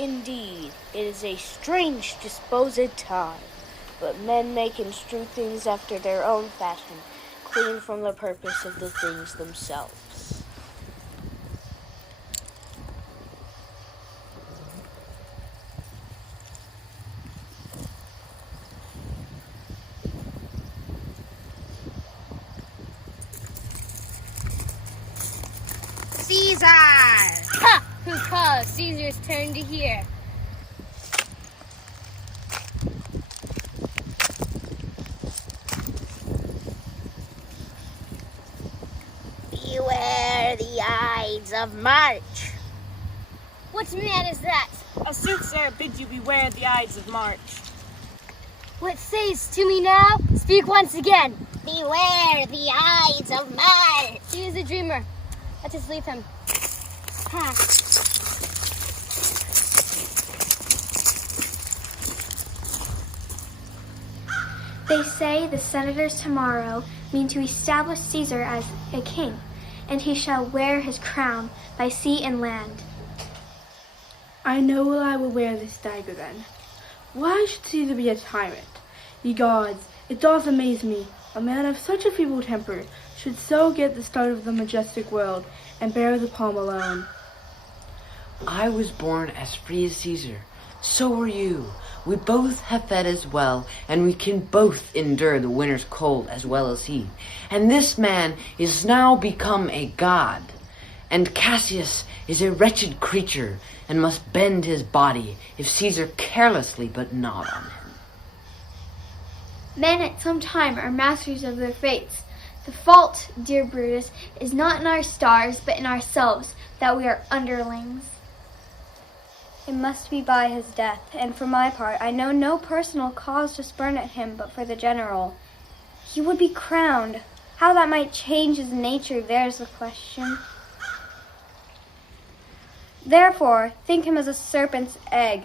indeed, it is a strange disposed time, but men may construe things after their own fashion, clean from the purpose of the things themselves. Caesar! Ha! Who calls? Caesar's turn to hear. Beware the Ides of March. What man is that? A soothsayer bids you beware the Ides of March. What says to me now? Speak once again. Beware the Ides of March. He is a dreamer. Let us leave him. Ha! They say the senators tomorrow mean to establish Caesar as a king, and he shall wear his crown by sea and land. I know I will wear this dagger then. Why should Caesar be a tyrant? Ye gods, it does amaze me. A man of such a feeble temper should so get the start of the majestic world and bear the palm alone. I was born as free as Caesar. So were you. We both have fed as well, and we can both endure the winter's cold as well as he. And this man is now become a god. And Cassius is a wretched creature, and must bend his body if Caesar carelessly but nod on him. Men at some time are masters of their fates. The fault, dear Brutus, is not in our stars, but in ourselves, that we are underlings. It must be by his death, and for my part, I know no personal cause to spurn at him but for the general. He would be crowned. How that might change his nature, there's the question. Therefore, think him as a serpent's egg.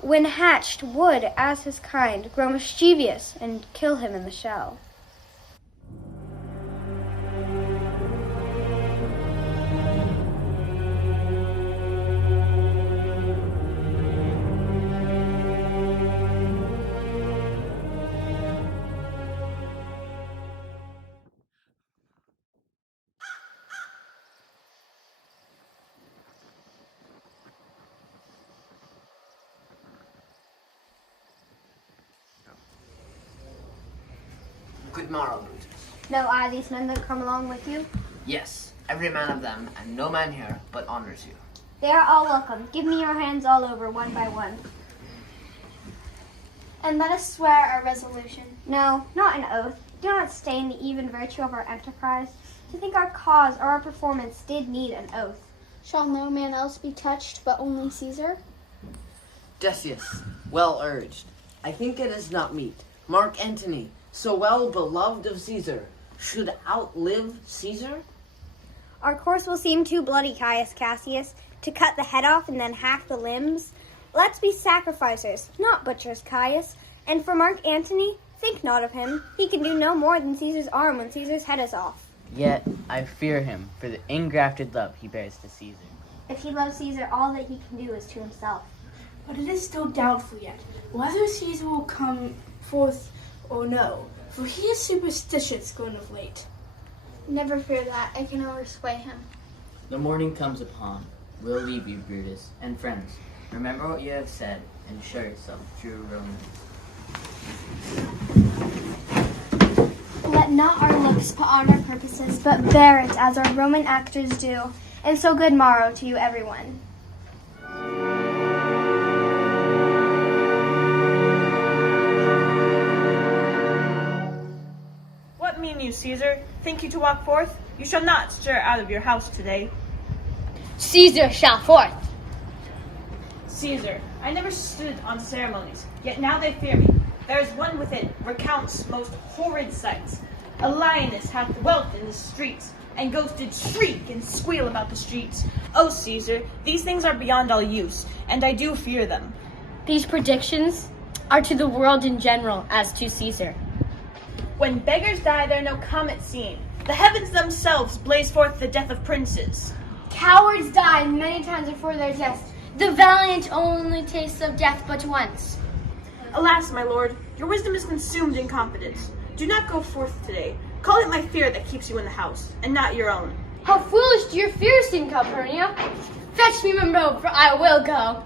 When hatched, would, as his kind, grow mischievous and kill him in the shell. Good morrow, Brutus. Know I these men that come along with you? Yes, every man of them, and no man here but honors you. They are all welcome. Give me your hands all over, one by one. And let us swear our resolution. No, not an oath. Do not stain the even virtue of our enterprise. To think our cause or our performance did need an oath. Shall no man else be touched but only Caesar? Decius, well urged. I think it is not meet. Mark Antony, so well beloved of Caesar, should outlive Caesar? Our course will seem too bloody, Caius Cassius, to cut the head off and then hack the limbs. Let's be sacrificers, not butchers, Caius. And for Mark Antony, think not of him. He can do no more than Caesar's arm when Caesar's head is off. Yet I fear him for the ingrafted love he bears to Caesar. If he loves Caesar, all that he can do is to himself. But it is still doubtful yet whether Caesar will come forth or no, for he is superstitious grown of late. Never fear that. I can oversway him. The morning comes upon. We'll leave you, Brutus, and friends. Remember what you have said, and show yourself true Romans. Let not our looks put on our purposes, but bear it as our Roman actors do. And so good morrow to you, everyone. What mean you, Caesar? Think you to walk forth? You shall not stir out of your house today. Caesar shall forth. Caesar, I never stood on ceremonies, yet now they fear me. There is one within, recounts most horrid sights. A lioness hath dwelt in the streets, and ghosts did shriek and squeal about the streets. O Caesar, these things are beyond all use, and I do fear them. These predictions are to the world in general as to Caesar. When beggars die, there no comet seen. The heavens themselves blaze forth the death of princes. Cowards die many times before their deaths. The valiant only taste of death but once. Alas, my lord, your wisdom is consumed in confidence. Do not go forth today. Call it my fear that keeps you in the house, and not your own. How foolish do your fears seem, Calpurnia? Fetch me my robe, for I will go.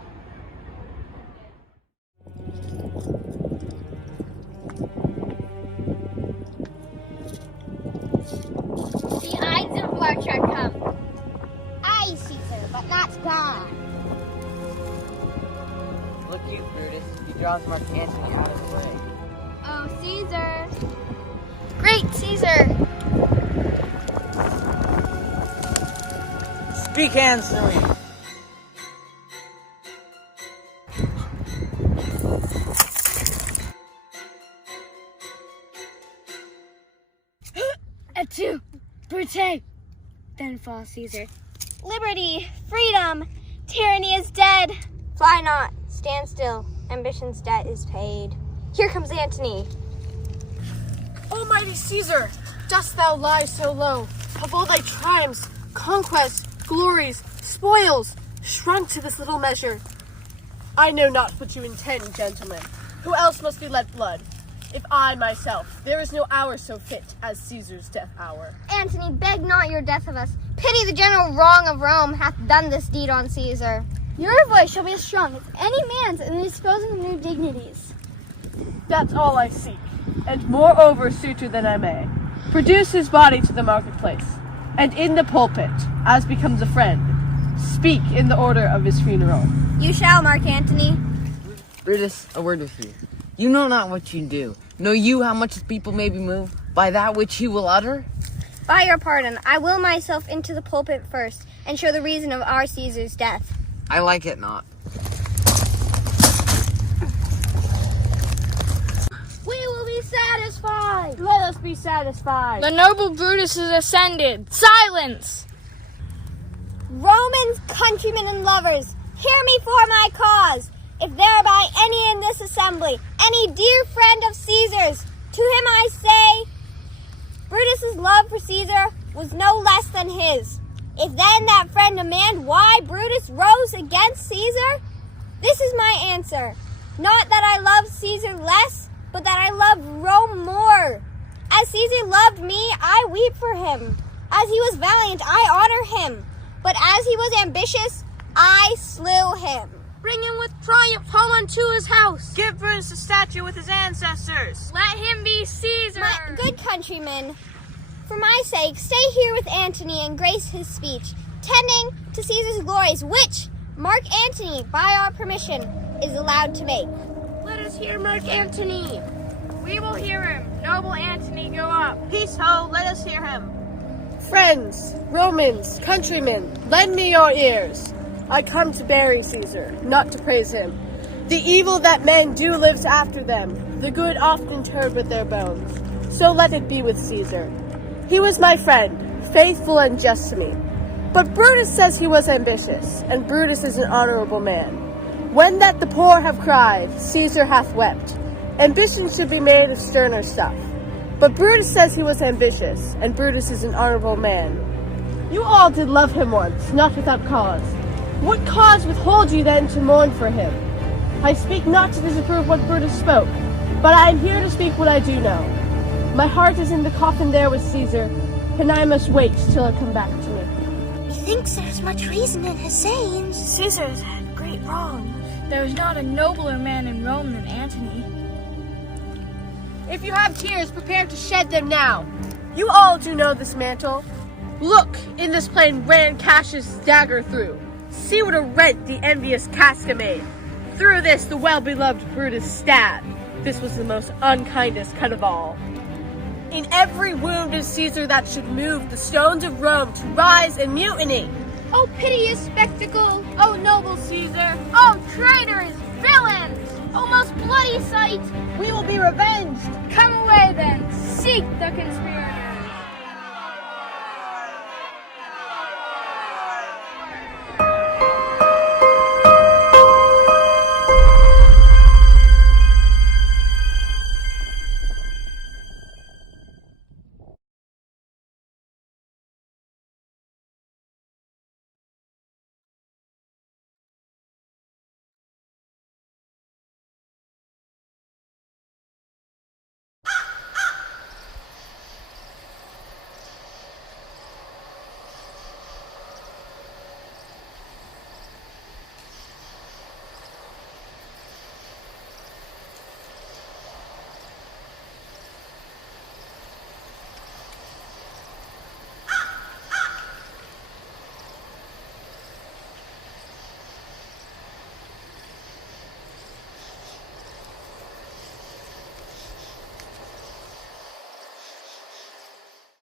The Ides of March are come. Aye, Caesar, but not gone. Look you, Brutus. He draws Mark Antony out of the way. Oh, Caesar. Great Caesar. Speak handsomely. Adieu, Brute. Then falls Caesar. Liberty, freedom, tyranny is dead. Fly not, stand still, ambition's debt is paid. Here comes Antony. Almighty Caesar, dost thou lie so low? Have all thy triumphs, conquests, glories, spoils, shrunk to this little measure? I know not what you intend, gentlemen. Who else must be let blood? If I myself, there is no hour so fit as Caesar's death hour. Antony, beg not your death of us. Pity the general wrong of Rome hath done this deed on Caesar. Your voice shall be as strong as any man's in the disposing of new dignities. That's all I seek, and moreover suitor than I may. Produce his body to the marketplace, and in the pulpit, as becomes a friend, speak in the order of his funeral. You shall, Mark Antony. Brutus, a word with you. You know not what you do. Know you how much the people may be moved by that which he will utter? By your pardon, I will myself into the pulpit first, and show the reason of our Caesar's death. I like it not. We will be satisfied. Let us be satisfied. The noble Brutus is ascended. Silence! Romans, countrymen, and lovers, hear me for my cause. If there by any in this assembly, any dear friend of Caesar's, to him I say, Brutus's love for Caesar was no less than his. If then that friend demand why Brutus rose against Caesar, this is my answer. Not that I love Caesar less, but that I love Rome more. As Caesar loved me, I weep for him. As he was valiant, I honor him. But as he was ambitious, I slew him. Bring him with triumph home unto his house. Give Brutus a statue with his ancestors. Let him be Caesar. My good countrymen, for my sake, stay here with Antony and grace his speech, tending to Caesar's glories, which Mark Antony, by our permission, is allowed to make. Let us hear Mark Antony. We will hear him. Noble Antony, go up. Peace ho, let us hear him. Friends, Romans, countrymen, lend me your ears. I come to bury Caesar, not to praise him. The evil that men do lives after them, the good often interred with their bones. So let it be with Caesar. He was my friend, faithful and just to me. But Brutus says he was ambitious, and Brutus is an honorable man. When that the poor have cried, Caesar hath wept. Ambition should be made of sterner stuff. But Brutus says he was ambitious, and Brutus is an honorable man. You all did love him once, not without cause. What cause withhold you then to mourn for him? I speak not to disapprove what Brutus spoke, but I am here to speak what I do know. My heart is in the coffin there with Caesar, and I must wait till it come back to me. Methinks there's much reason in his sayings. Caesar has had great wrong. There is not a nobler man in Rome than Antony. If you have tears, prepare to shed them now. You all do know this mantle. Look, in this plain ran Cassius' dagger through. See what a rent the envious Casca made. Through this the well-beloved Brutus stabbed. This was the most unkindest cut of all. In every wound is Caesar that should move the stones of Rome to rise and mutiny. Oh, piteous spectacle! Oh, noble Caesar! Oh, traitorous villains! Oh, most bloody sight! We will be revenged. Come away then! Seek the conspiracy!